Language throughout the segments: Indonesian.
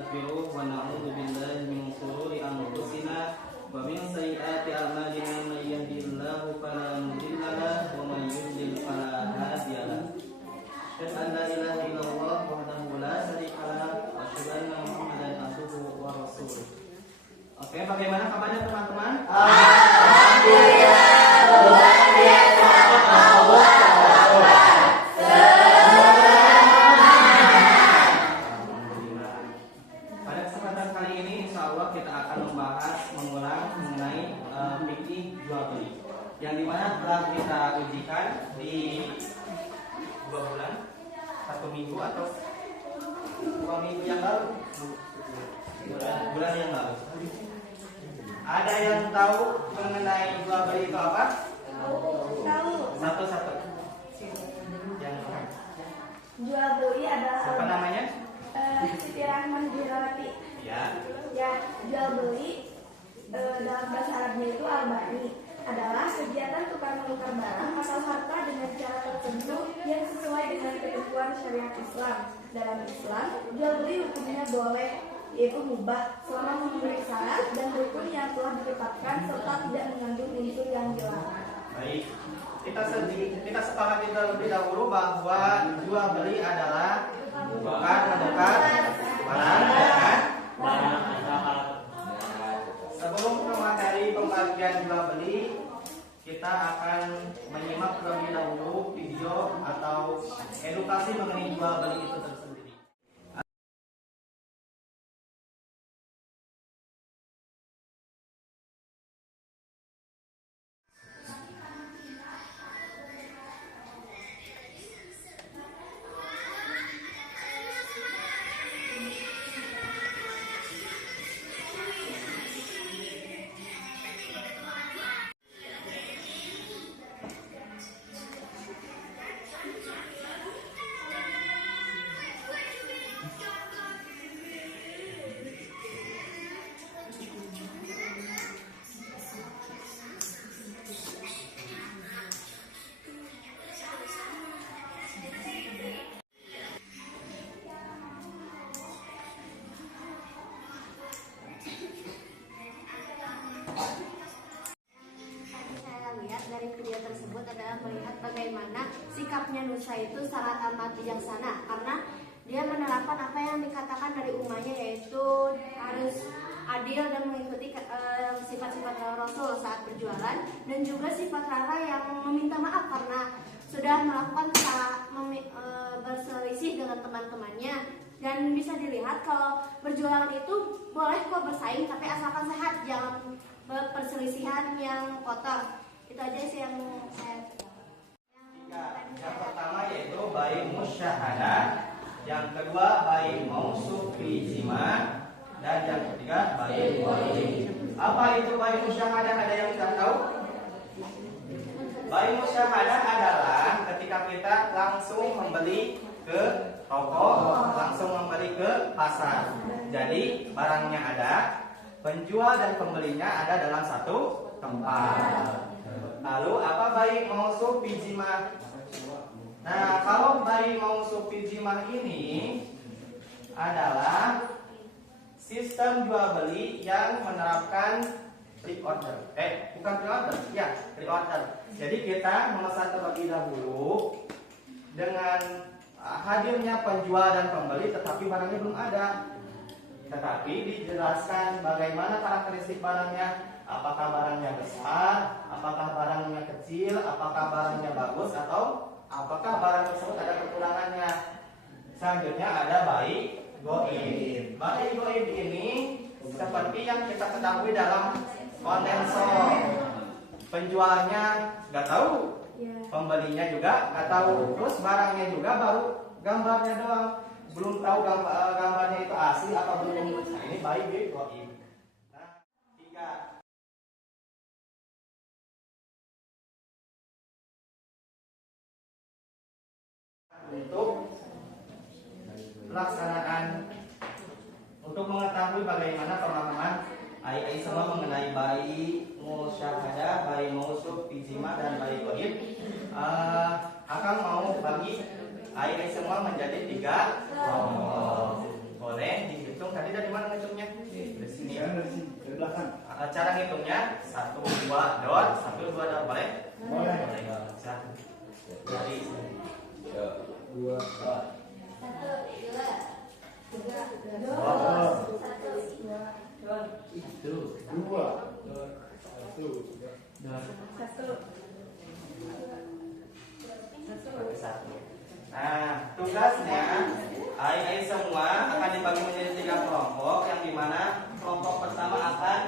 nastaghfiruh wa na'udzu billahi min shururi anfusina wa min sayyiati a'malina may yahdihillahu fala mudilla lahu wa may yudlil fala hadiya lahu. Asyhadu an la ilaha illallah wahdahu la syarika lahu wa asyhadu anna Muhammadan abduhu wa rasuluh. Oke, bagaimana kabarnya teman-teman? Alhamdulillah, luar biasa. Pada kesempatan kali ini insya Allah kita akan mengulang mengenai fikih jual beli, yang dimana telah kita ujikan di 2 bulan, 1 minggu atau 2 minggu yang lalu, bulan yang lalu. Ada yang tahu mengenai jual beli itu apa? Tahu. Satu-satu. Yang Jual beli adalah apa namanya? Siti Rahman Jirawati. Ya. Ya, jual beli dalam bahasa Arabnya itu al-bani adalah kegiatan tukar menukar barang atau harta dengan cara tertentu yang sesuai dengan ketentuan syariat Islam. Dalam Islam, jual beli hukumnya boleh, yaitu mubah selama memenuhi syarat dan rukun yang telah ditetapkan serta tidak mengandung unsur yang dilarang. Baik. Kita sepakati terlebih dahulu bahwa jual beli adalah bukan menukar barang dengan barang. Sebelum ke materi pembagian jual beli, kita akan menyimak terlebih dahulu video atau edukasi mengenai jual beli itu tersendiri. Dari video tersebut adalah melihat bagaimana sikapnya Nusa itu sangat amat bijaksana karena dia menerapkan apa yang dikatakan dari umatnya, yaitu harus adil dan mengikuti sifat-sifat Rasul saat berjualan, dan juga sifat Rara yang meminta maaf karena sudah melakukan berselisih dengan teman-temannya. Dan bisa dilihat kalau berjualan itu boleh kok bersaing, tapi asalkan sehat, jangan perselisihan yang kotor. Itu aja sih yang saya Yang pertama yaitu bai musyahadah, yang kedua bai mausuf fi jima, dan yang ketiga bai ghaib. Apa itu bai musyahadah? Ada yang tidak tahu? Bai musyahadah adalah ketika kita langsung membeli ke toko, langsung membeli ke pasar. Jadi barangnya ada, penjual dan pembelinya ada dalam satu tempat. Lalu apa bai mausuf fi jima? Nah, kalau bai mausuf fi jima ini adalah sistem jual beli yang menerapkan pre-order. Bukan pre-order, ya, pre-order. Jadi kita memesan terlebih dahulu dengan hadirnya penjual dan pembeli, tetapi barangnya belum ada. Tetapi dijelaskan bagaimana karakteristik barangnya. Apakah barangnya besar, apakah barangnya kecil, apakah barangnya bagus, atau apakah barang tersebut ada kekurangannya. Selanjutnya ada bai ghaib. Bai ghaib ini seperti yang kita ketahui dalam kondensor. Penjualnya nggak tahu, pembelinya juga nggak tahu, terus barangnya juga baru gambarnya doang, belum tahu gambarnya itu asli apa belum. Nah, ini bai ghaib. Nah, 3. Untuk pelaksanaan, untuk mengetahui bagaimana pemahaman ai semua mengenai bai musyahadah, bai mausuf fi jima, dan bai ghaib, akan mau bagi ai semua menjadi 3 kelompok. Boleh dihitung tadi cara ngitungnya 1, 2, dor, 1, 2, dor, boleh? Boleh. Silakan. Jadi 2, 1. Nah, tugasnya ai semua akan dibagi menjadi 3 kelompok, yang dimana kelompok pertama akan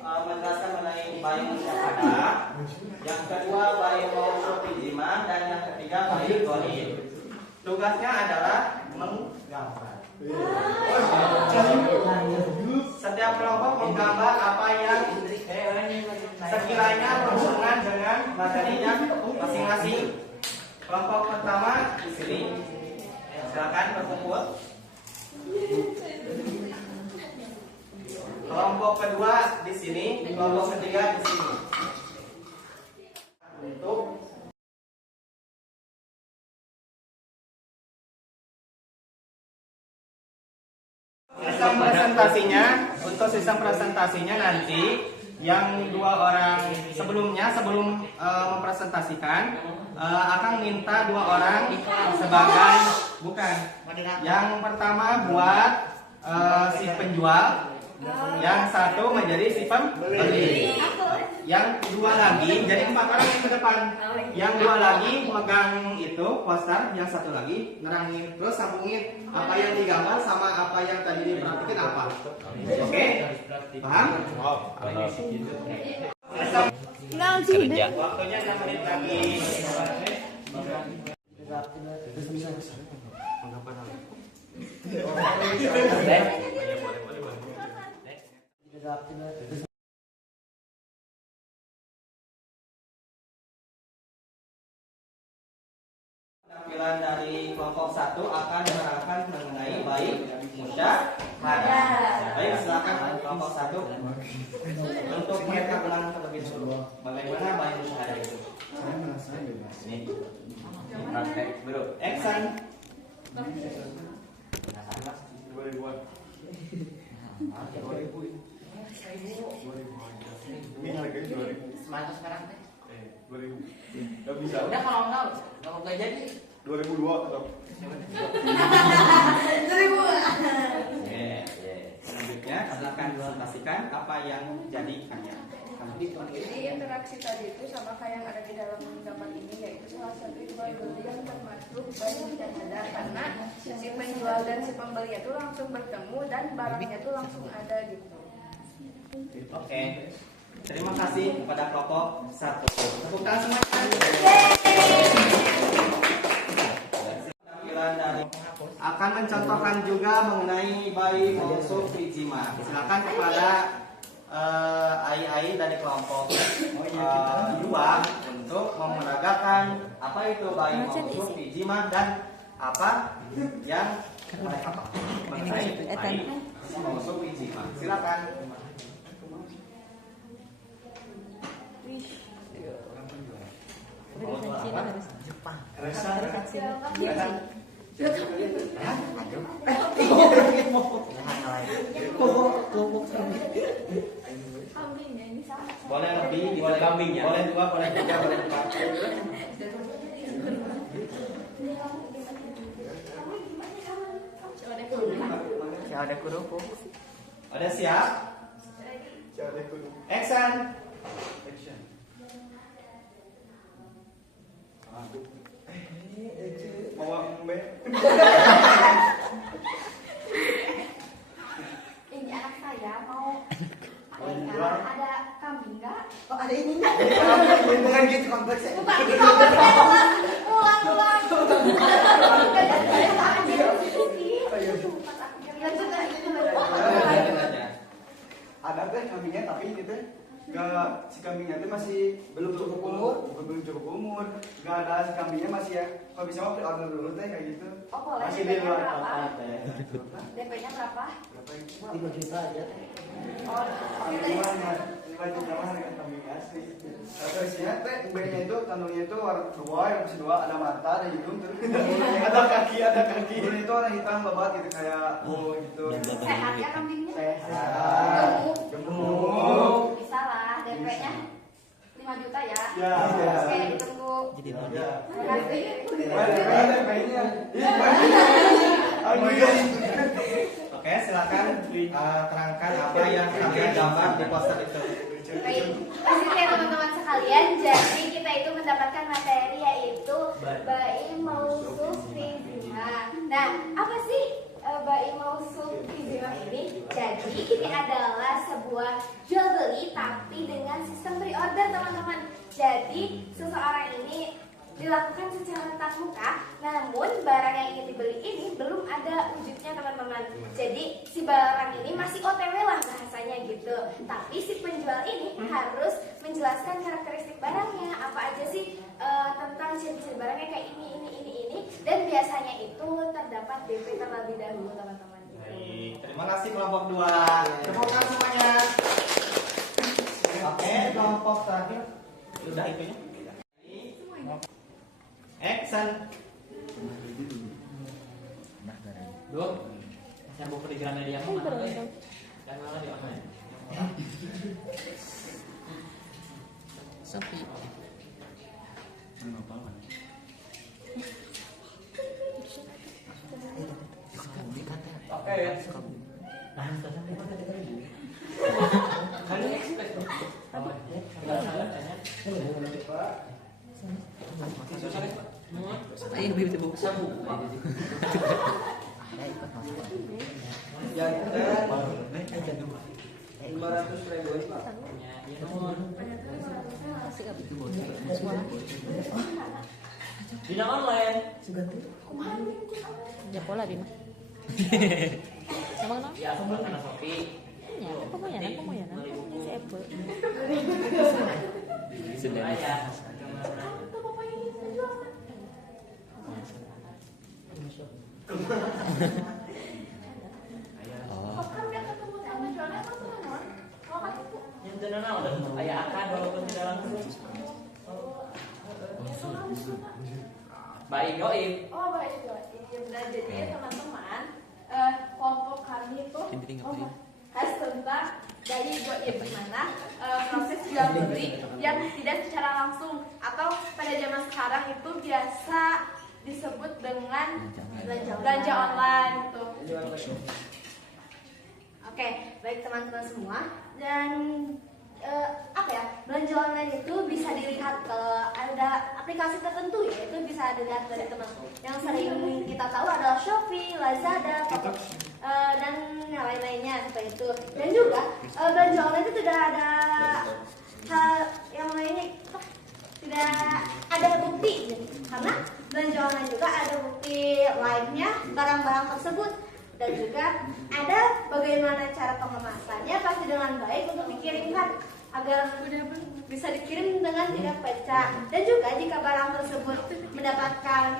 menjelaskan mengenai bayi musyafadah, yang kedua bayi mausul ijma, dan yang ketiga bayi ghaib. Tugasnya adalah menggambar. Setiap kelompok menggambar apa yang sekiranya berhubungan dengan materinya masing-masing. Kelompok pertama di sini, silakan berkumpul. Kelompok kedua di sini, kelompok ketiga di sini. Untuk sistem presentasinya nanti yang 2 orang sebelum mempresentasikan akan minta 2 orang sebagai yang pertama buat si penjual, yang satu menjadi si pembeli, yang 2 lagi jadi 4 orang yang ke depan, yang 2 lagi megang itu poster, yang satu lagi nerangin terus sambungin apa yang digambar sama apa yang tadi diperhatikan apa. Oke? Paham? Waktunya 6 menit lagi. Penampilan dari kelompok 1 akan menerangkan mengenai bayi musyafadah. Baik, silakan kelompok 1 untuk mereka ulang terlebih dahulu. Bagaimana bayi musyafadah itu? Ini. Praktek dulu. Action. 2000-an. Ini harganya 2000. Semangat sekarang teh. 2000. Enggak bisa. Udah kalau nggak jadi 2002 atau Selanjutnya silakan presentasikan apa yang jadi karya. Jadi interaksi tadi itu sama kayak yang ada di dalam gambar ini, yaitu salah satu jual beli yang termasuk bayi musyafadah, karena si penjual dan si pembeli itu langsung bertemu dan barangnya itu langsung ada gitu. Oke. Terima kasih kepada kelompok 1. Tepuk tangan semuanya. Tampilan dari akan mencontohkan juga mengenai bayi mausul ijma. Silakan kepada ai dari kelompok 2 untuk memeragakan apa itu bayi mausul ijma dan apa yang mereka pakai mengenai bayi mausul ijma. Silakan. Boleh lebih, boleh kambingnya, boleh 2, boleh 3, boleh 4. ada kerupuk. Ada siap? Action. Ini anak saya mau ada kambing nggak? Oh ada ininya. Bukan gitu kompleksnya. Bukan di ulang. Ada teh kambingnya tapi ini teh si kambingnya teh masih belum cukup umur, nggak ada si kambingnya masih ya. Kalau bisa mau order dulu teh kayak gitu. Oh boleh. Masih di luar DP-nya tempat berapa? teh. DP-nya berapa? 3 juta aja. Oh, oke. 5 juta mah harga kambing asli. Terus ya teh B-nya itu kandungnya itu warna 2, yang masih 2 ada mata, ada hidung, terus ada kaki. Ini itu warna hitam lebat gitu kayak gitu. Sehat ya kambingnya? Sehat. Gemuk. Bisa lah, DP-nya 5 juta ya. Ya. Oke, ditunggu. Jadi Ya. Makasih. Mana B-nya? Oke, silakan terangkan apa yang kalian gambar di poster itu. Baik, pasti ya teman-teman sekalian. Jadi kita itu mendapatkan materi yaitu bayi mausuf fizima. Nah, apa sih bayi mausuf fizima ini? Jadi ini adalah sebuah jual beli tapi dengan sistem pre-order teman-teman. Jadi seseorang ini dilakukan secara tatap muka, namun barang yang ingin dibeli ini belum ada wujudnya teman-teman. Jadi si barang ini masih OTW lah bahasanya gitu. Tapi si penjual ini harus menjelaskan karakteristik barangnya, apa aja sih tentang ciri-ciri barangnya kayak ini, dan biasanya itu terdapat DP terlebih dahulu teman-teman. Baik, terima kasih kelompok 2. Tepukkan semuanya. Oke, kelompok terakhir sudah itunya. Action. Duh, saya mau perjalanan dia mana deh? Jangan malah di mana? Sofi. Oke. Ayo bibit ibu. Ya kita 500.000 Pak. Dina online. Ya pola di mah. Emang no? Ya, sama anak Sofi. Ya, aku mau ya, ini si Apple. Sudah ya. Yang tenang udah ayah akan walaupun tidak langsung. Baik Yoim. Oh baik dan jadi teman-teman kelompok kami itu membahas tentang dari goib gimana proses jual beli yang tidak secara langsung atau pada zaman sekarang itu biasa disebut dengan belanja online gitu. Oke, baik teman-teman semua. Dan belanja online itu bisa dilihat ada aplikasi tertentu ya, itu bisa dilihat dari teman. Yang sering kita tahu adalah Shopee, Lazada, dan yang lain-lainnya seperti itu. Dan juga belanja online itu tidak ada hal yang lainnya, tidak ada bukti karena belanja online juga ada bukti lainnya barang-barang tersebut. Dan juga ada bagaimana cara pengemasannya pasti dengan baik untuk dikirimkan agar bisa dikirim dengan tidak pecah. Dan juga jika barang tersebut mendapatkan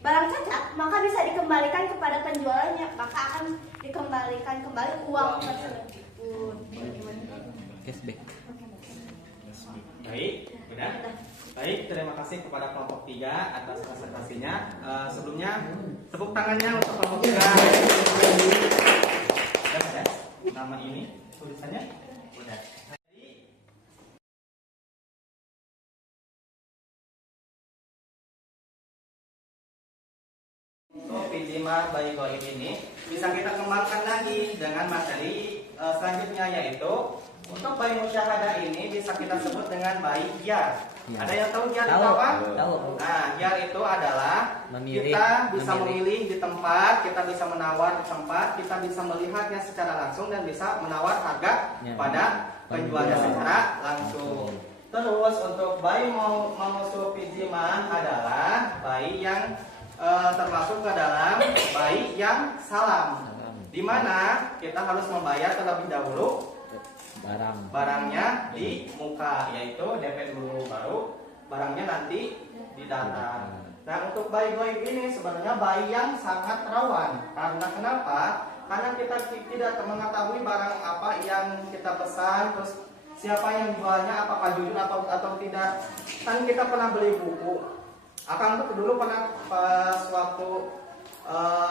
barang cacat, maka bisa dikembalikan kepada penjualnya, maka akan dikembalikan kembali uang tersebut. Cashback. Baik, benar. Baik, terima kasih kepada kelompok 3 atas presentasinya. Sebelumnya tepuk tangannya untuk kelompok 3. Sudah, nama ini tulisannya udah. Untuk Fizima bayi goib ini bisa kita kembangkan lagi dengan materi selanjutnya, yaitu untuk bayi musyahadah ini bisa kita sebut dengan bayi jar. Ya. Ada yang tahu jar itu Tahu. apa? Tahu. Nah, jar itu adalah Memilih. kita bisa memilih di tempat, kita bisa menawar di tempat, kita bisa melihatnya secara langsung dan bisa menawar harga Ya. pada penjualnya secara langsung. Terus untuk bayi mausuf fizima adalah bayi yang termasuk ke dalam bayi yang salam, di mana kita harus membayar terlebih dahulu barangnya di muka, yaitu DP dulu, baru barangnya nanti di data. Nah, untuk bayi goib ini sebenarnya bayi yang sangat rawan. Karena kenapa? Karena kita tidak mengetahui barang apa yang kita pesan, terus siapa yang jualnya, apakah jujur atau tidak. Kan kita pernah beli buku. Akang tuh dulu pernah pas waktu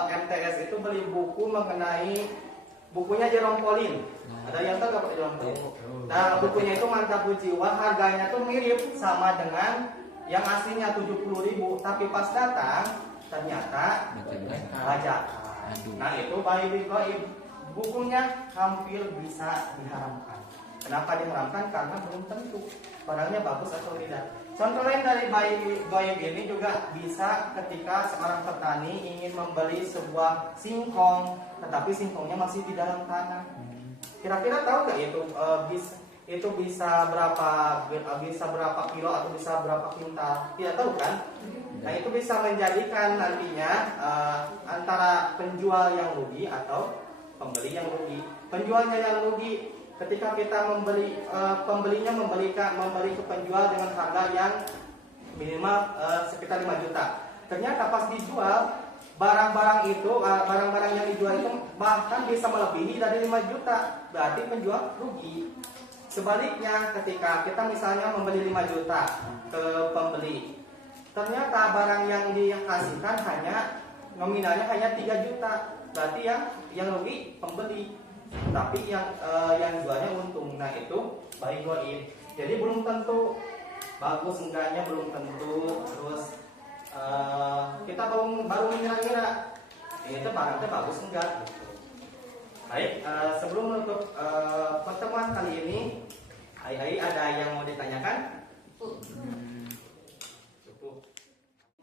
MTS itu beli buku mengenai bukunya Jerome Pauline. Ada yang tahu nggak Jerome Pauline? Nah, bukunya itu Mantap Jiwa, harganya tuh mirip sama dengan yang aslinya 70.000, tapi pas datang ternyata bajakan. Nah, itu bayi goib. Bukunya hampir bisa diharamkan. Kenapa diharamkan? Karena belum tentu barangnya bagus atau tidak. Contoh lain dari bayi goib ini juga bisa ketika seorang petani ingin membeli sebuah singkong, tetapi singkongnya masih di dalam tanah. Kira-kira tahu nggak itu bisa berapa kilo atau bisa berapa kintal? Tidak tahu kan? Nah, itu bisa menjadikan nantinya antara penjual yang rugi atau pembeli yang rugi. Penjualnya yang rugi ketika kita pembelinya membeli ke penjual dengan harga yang minimal sekitar 5 juta. Ternyata pas dijual barang-barang yang dijual itu bahkan bisa melebihi dari 5 juta. Berarti penjual rugi. Sebaliknya ketika kita misalnya membeli 5 juta ke pembeli, ternyata barang yang dikasihkan hanya nominalnya hanya 3 juta. Berarti yang rugi pembeli, tapi yang jualnya untung. Nah, itu bayi goib. Jadi belum tentu bagus enggaknya, belum tentu. Terus kita baru mengira-ngira ini tuh barangnya bagus enggak gitu. Baik, sebelum menutup pertemuan kali ini, ada yang mau ditanyakan? Cukup.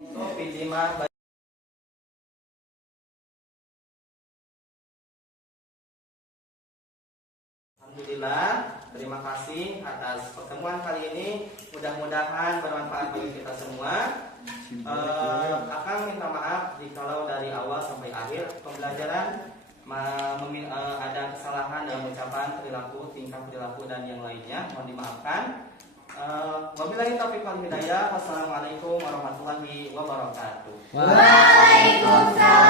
So, P5 Alhamdulillah, terima kasih atas pertemuan kali ini. Mudah-mudahan bermanfaat bagi kita semua. Akan minta maaf jikalau dari awal sampai akhir pembelajaran ada kesalahan dalam ucapan, perilaku, tingkah perilaku dan yang lainnya. Mohon dimaafkan. Wabillahi taufiq wal hidayah. Wassalamualaikum warahmatullahi wabarakatuh. Waalaikumsalam.